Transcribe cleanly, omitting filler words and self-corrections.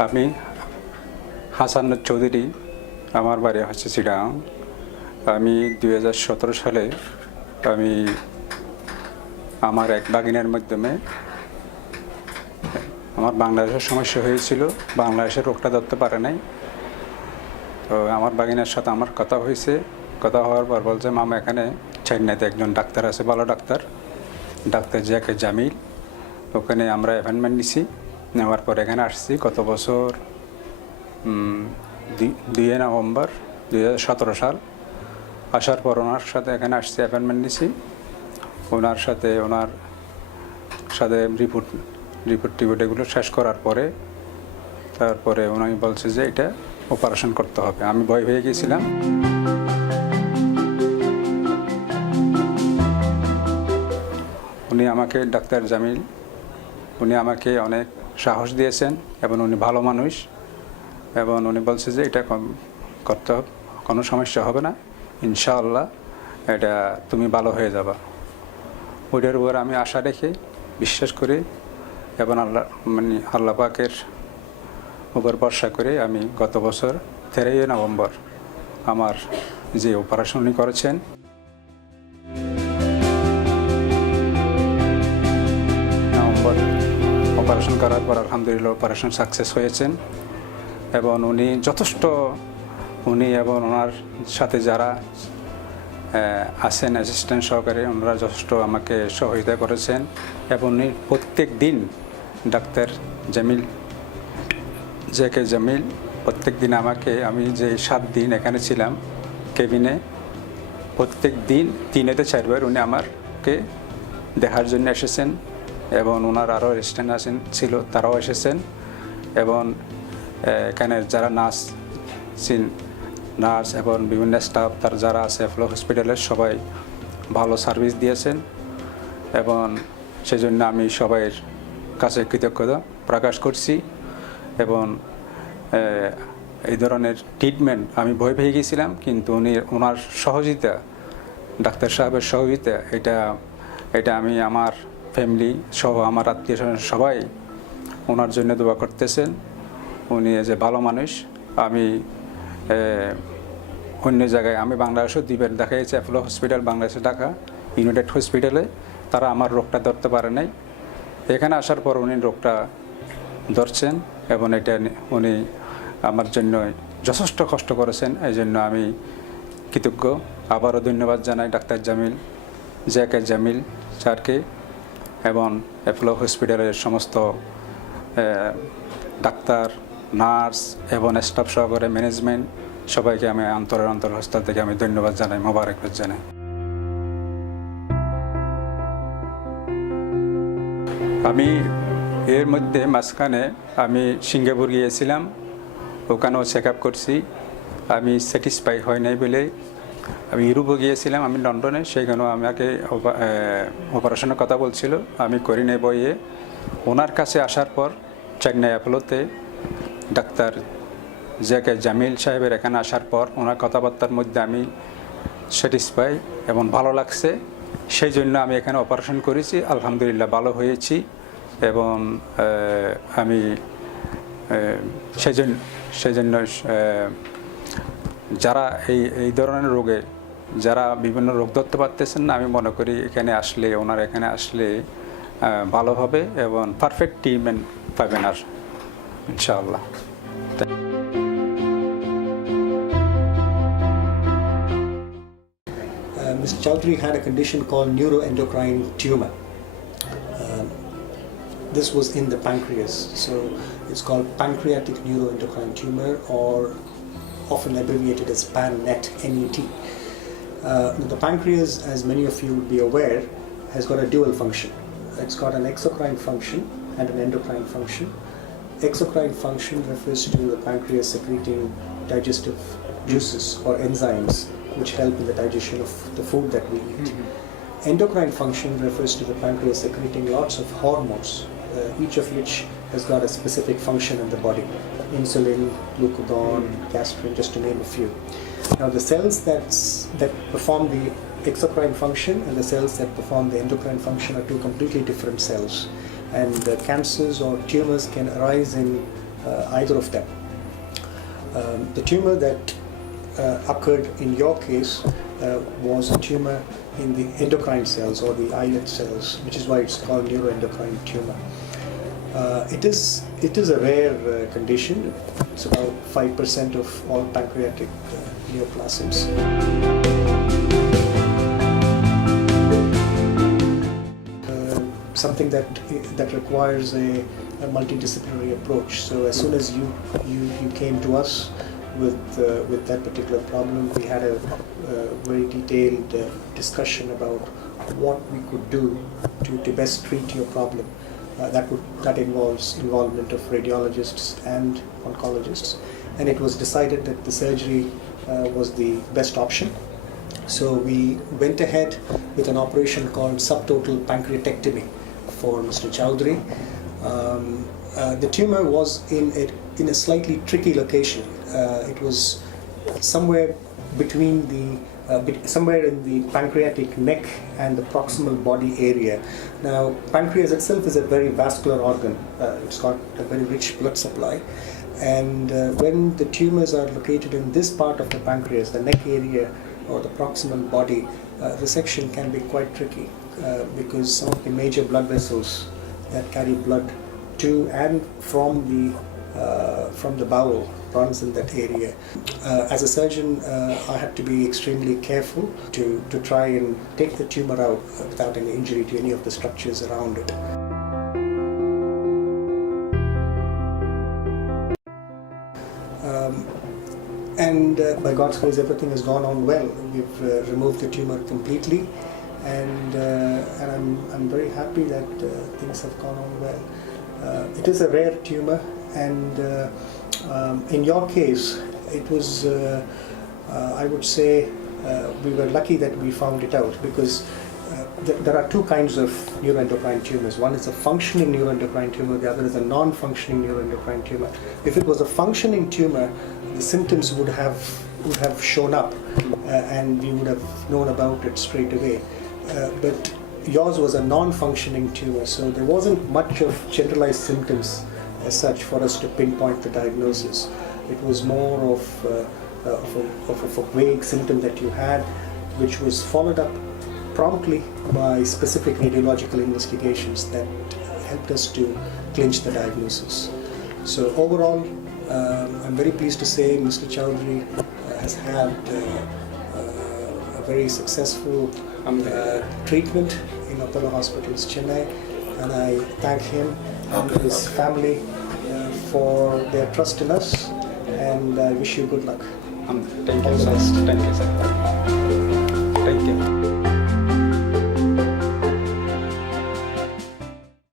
আমি হাসান চৌধুরী, আমার বাড়ি হচ্ছে চিটাগাং। আমি 2017 সালে আমি আমার এক বাগিনার মাধ্যমে আমার বাংলাদেশের সমস্যা হয়েছিল, বাংলাদেশের রোগটা ধরতে পারে নাই। তো আমার বাগিনার সাথে আমার কথা হয়েছে, কথা হওয়ার পর বলছে মামা এখানে চেন্নাইতে একজন ডাক্তার আছে, ভালো ডাক্তার জ্যাকে জামিল, ওখানে আমরা অ্যাপয়েন্টমেন্ট নিছি। নেওয়ার পর এখানে আসছি গত বছর 2 নভেম্বর 2017 সাল। আসার পর ওনার সাথে এখানে আসছি, অ্যাপয়েন্টমেন্ট নিছি। ওনার সাথে রিপোর্ট এগুলো শেষ করার পরে তারপরে উনি বলছে যে এটা অপারেশন করতে হবে। আমি ভয় হয়ে গিয়েছিলাম। উনি আমাকে ডাক্তার জামিল উনি আমাকে অনেক সাহস দিয়েছেন এবং উনি ভালো মানুষ, এবং উনি বলছে যে এটা করতে হবে, কোনো সমস্যা হবে না, ইনশাআল্লাহ এটা তুমি ভালো হয়ে যাবা। ওইটার উপর আমি আশা রেখে বিশ্বাস করি এবং আল্লাহ পাকের উপর ভরসা করে আমি গত বছর 13 নভেম্বর আমার যে অপারেশন উনি করেছেন, অপারেশন করার পর আলহামদুলিল্লাহ অপারেশন সাকসেস হয়েছেন। এবং উনি যথেষ্ট, উনি এবং ওনার সাথে যারা আছেন অ্যাসিস্ট্যান্ট সহকারে, ওনারা যথেষ্ট আমাকে সহযোগিতা করেছেন। এবং উনি প্রত্যেক দিন ডাক্তার জ্যাকে জামিল প্রত্যেক দিন আমাকে, আমি যে 7 দিন এখানে ছিলাম কেবিনে, প্রত্যেক দিন 3 থেকে 4 বার উনি আমাকে দেখার জন্য এসেছেন। এবং ওনার আরও অ্যাসিস্ট্যান্ট ছিল, তারাও এসেছেন। এবং এখানে যারা নার্স এবং বিভিন্ন স্টাফ তার যারা আছে অ্যাপোলো হসপিটালের, সবাই ভালো সার্ভিস দিয়েছেন। এবং সেজন্য আমি সবাইয়ের কাছে কৃতজ্ঞতা প্রকাশ করছি। এবং এই ধরনের ট্রিটমেন্ট আমি ভয় পেয়ে গিয়েছিলাম, কিন্তু ওনার সহযোগিতা, ডাক্তার সাহেবের সহযোগিতা, এটা আমি আমার ফ্যামিলি সহ আমার আত্মীয় স্বজন সবাই ওনার জন্য দোয়া করতেছেন। উনি যে ভালো মানুষ। আমি অন্য জায়গায় আমি বাংলাদেশেও 2 বার দেখাইছি, অ্যাপোলো হসপিটাল বাংলাদেশে ঢাকা, ইউনাইটেড হসপিটালে, তারা আমার রোগটা ধরতে পারে নাই। এখানে আসার পর উনি রোগটা ধরছেন এবং এটা উনি আমার জন্য যথেষ্ট কষ্ট করেছেন। এই জন্য আমি কৃতজ্ঞ। আবারও ধন্যবাদ জানাই ডাক্তার জ্যাকে জামিল স্যারকে এবং অ্যাপোলো হসপিটালের সমস্ত ডাক্তার, নার্স এবং স্টাফ সহকারে ম্যানেজমেন্ট সবাইকে আমি অন্তরস্থল থেকে আমি ধন্যবাদ জানাই, মোবারকবাদ জানাই। আমি এর মধ্যে মাঝখানে আমি সিঙ্গাপুর গিয়েছিলাম, ওখানেও চেক আপ করছি। আমি স্যাটিসফাই হয় নাই বলে আমি ইউরোপে গিয়েছিলাম, আমি লন্ডনে, সেখানেও আমাকে অপারেশনের কথা বলছিল, আমি করি নাই বইয়ে। ওনার কাছে আসার পর চেন্নাই অ্যাপোলোতে ডাক্তার জ্যাকে জামিল সাহেবের এখানে আসার পর ওনার কথাবার্তার মধ্যে আমি স্যাটিসফাই এবং ভালো লাগছে। সেই জন্য আমি এখানে অপারেশন করেছি, আলহামদুলিল্লাহ ভালো হয়েছি। এবং আমি সেজন্য যারা এই ধরনের রোগে, যারা বিভিন্ন রোগ ধরতে পারতেছেন না, আমি মনে করি এখানে আসলে, ওনার এখানে আসলে ভালো হবে এবং পারফেক্ট ট্রিটমেন্ট পাবেন আর ইনশাআল্লাহ। Mr. Chaudhary had a condition called neuroendocrine tumor. This was in the pancreas, so it's called pancreatic neuroendocrine tumor, or often abbreviated as PANNET, NET. The pancreas, as many of you would be aware, has got a dual function. It's got an exocrine function and an endocrine function. Exocrine function refers to the pancreas secreting digestive juices or enzymes which help in the digestion of the food that we eat. Endocrine function refers to the pancreas secreting lots of hormones, each of which has got a specific function in the body: insulin, glucagon, gastrin, just to name a few. Now the cells that perform the exocrine function and the cells that perform the endocrine function are two completely different cells, and cancers or tumors can arise in either of them. The tumor that occurred in your case was a tumor in the endocrine cells or the islet cells, which is why it's called neuroendocrine tumor. It is a rare condition. It's about 5% of all pancreatic neoplasms. Something that requires a multidisciplinary approach. So as soon as you came to us with that particular problem, we had a very detailed discussion about what we could do to best treat your problem. That involves involvement of radiologists and oncologists, and it was decided that the surgery was the best option. So we went ahead with an operation called subtotal pancreatectomy for Mr. Chowdhury. The tumor was in a slightly tricky location. It was somewhere between somewhere in the pancreatic neck and the proximal body area. Now, pancreas itself is a very vascular organ. It's got a very rich blood supply, and when the tumors are located in this part of the pancreas, the neck area or the proximal body, resection can be quite tricky because some of the major blood vessels that carry blood to and from the bowel runs in that area. As a surgeon, I had to be extremely careful to try and take the tumor out without any injury to any of the structures around it. And by God's grace, everything has gone on well. We've removed the tumor completely, and I'm very happy that things have gone on well. It is a rare tumor, and in your case, it was, I would say, we were lucky that we found it out, because there are two kinds of neuroendocrine tumors. One is a functioning neuroendocrine tumor, the other is a non-functioning neuroendocrine tumor. If it was a functioning tumor, the symptoms would have shown up and we would have known about it straight away. But yours was a non-functioning tumor, so there wasn't much of generalized symptoms as such for us to pinpoint the diagnosis. It was more of a vague symptom that you had, which was followed up promptly by specific radiological investigations that helped us to clinch the diagnosis. So overall, I'm very pleased to say Mr. Chowdhury has had a very successful treatment in Apollo Hospitals, Chennai, and I thank him and his family for their trust in us, and I wish you good luck. Thank you, sir. Thank you, sir.